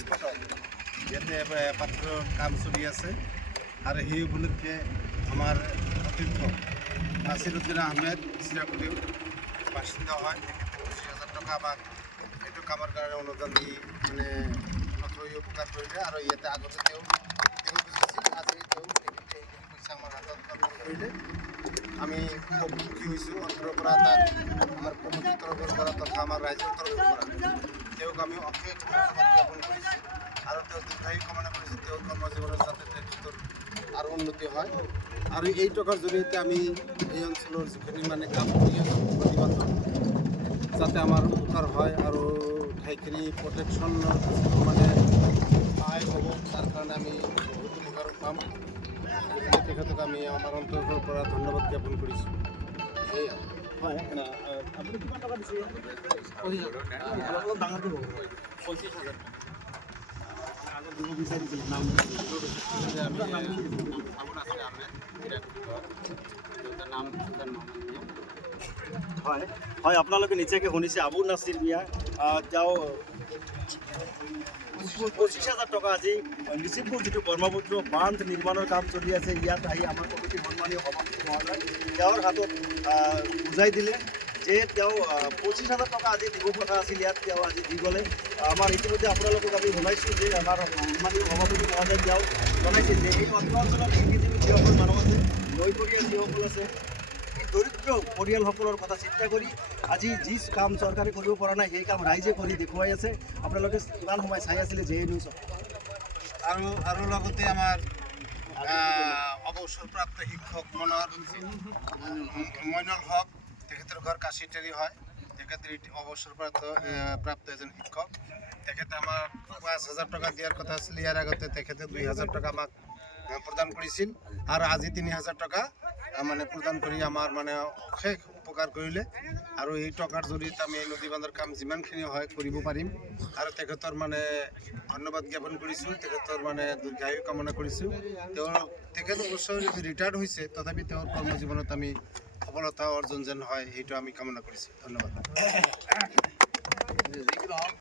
স্পটত ইয়াতে পাথৰৰ কাম চলি আছে আৰু সেই উপলক্ষে আমাৰ অতিথ নাছিৰুদ্দিন আহমেদ চিৰাকুটিৰ বাসিন্দা হয়। তেখেতে ২৫,০০০ টকা আমাক এইটো কামৰ কাৰণে অনুদান দি মানে নথৈ উপকাৰ কৰিলে আৰু ইয়াতে আগতে তেওঁ বুজিছিল, আজি তেওঁ তেখেতে এইখিনি পইচা আমাৰ হাতত অৰ্পণ কৰিলে। আমি খুব সুখী হৈছোঁ অন্তৰৰ পৰা, তাত আমাৰ কমিটিৰ তৰফৰ পৰা তথা আমাৰ ৰাইজৰ তৰফৰ পৰা তেওঁক আমি অশেষ ধন্যবাদ জ্ঞাপন কৰিছোঁ আৰু তেওঁ দীৰ্ঘায়ু কামনা কৰিছোঁ। তেওঁৰ কৰ্মজীৱনত যাতে তেখেতৰ আৰু উন্নতি হয় আৰু এই টকাৰ জৰিয়তে আমি এই অঞ্চলৰ যিখিনি মানে কাম কৰি আছোঁ প্ৰতিবন্ধক যাতে আমাৰ উপকাৰ হয় আৰু ঠাইখিনি প্ৰটেকশ্যনৰ মানে সহায় হ'ব, তাৰ কাৰণে আমি বহুত উপকাৰ পাম। গতিকে তেখেতক আমি আমাৰ অন্তৰৰ পৰা ধন্যবাদ জ্ঞাপন কৰিছোঁ। সেয়া হয়, আপুনি কিমান টকা দিছে? 25,000। অলপ ডাঙৰকৈ ক'ব। 25,000 আগত দিব বিচাৰিছিল নাম হয় হয়, আপোনালোকে নিশ্চয়কৈ শুনিছে আবু নাছিৰ মিয়া। তেওঁ 25,000 টকা আজি নিচিতপুৰ যিটো ব্ৰহ্মপুত্ৰ বান্ধ নিৰ্মাণৰ কাম চলি আছে, ইয়াত আহি আমাৰ কমিটিৰ সন্মানীয় সভাপতি মহোদয় তেওঁৰ হাতত বুজাই দিলে যে তেওঁ 25,000 টকা আজি দিব কথা আছিল, ইয়াত তেওঁ আজি দি গ'লে। আমাৰ ইতিমধ্যে আপোনালোকক আমি জনাইছোঁ যে আমাৰ সন্মানীয় সভাপতি মহোদয় তেওঁ জনাইছিল যে এই অঞ্চলত কৃষিজীৱী যিসকল মানুহ আছে, নৈপৰীয়া যিসকল আছে, দৰিদ্ৰ পৰিয়ালসকলৰ কথা চিন্তা কৰি আজি যি কাম চৰকাৰে কৰিব পৰা নাই সেই কাম ৰাইজে কৰি দেখুৱাই আছে। আপোনালোকে ইমান সময় চাই আছিলে যে নিউজ আৰু লগতে আমাৰ অৱসৰপ্ৰাপ্ত শিক্ষক মইনুল হক, তেখেতৰ ঘৰ কাশীতেৰী হয়। তেখেতে অৱসৰপ্ৰাপ্ত এজন শিক্ষক। তেখেতে আমাক 5,000 টকা দিয়াৰ কথা আছিল। ইয়াৰ আগতে তেখেতে 2,000 টকা আমাক প্ৰদান কৰিছিল আৰু আজি 3,000 টকা মানে প্ৰদান কৰি আমাৰ মানে অশেষ উপকাৰ কৰিলে আৰু এই টকাৰ জৰিয়তে আমি এই নদী বান্ধৰ কাম যিমানখিনি হয় কৰিব পাৰিম আৰু তেখেতৰ মানে ধন্যবাদ জ্ঞাপন কৰিছোঁ। তেখেতৰ মানে দীৰ্ঘায়ু কামনা কৰিছোঁ। তেখেত অৱশ্য ৰিটায়াৰ্ড হৈছে, তথাপি তেওঁৰ কৰ্মজীৱনত আমি সফলতা অৰ্জন যেন হয় সেইটো আমি কামনা কৰিছোঁ। ধন্যবাদ।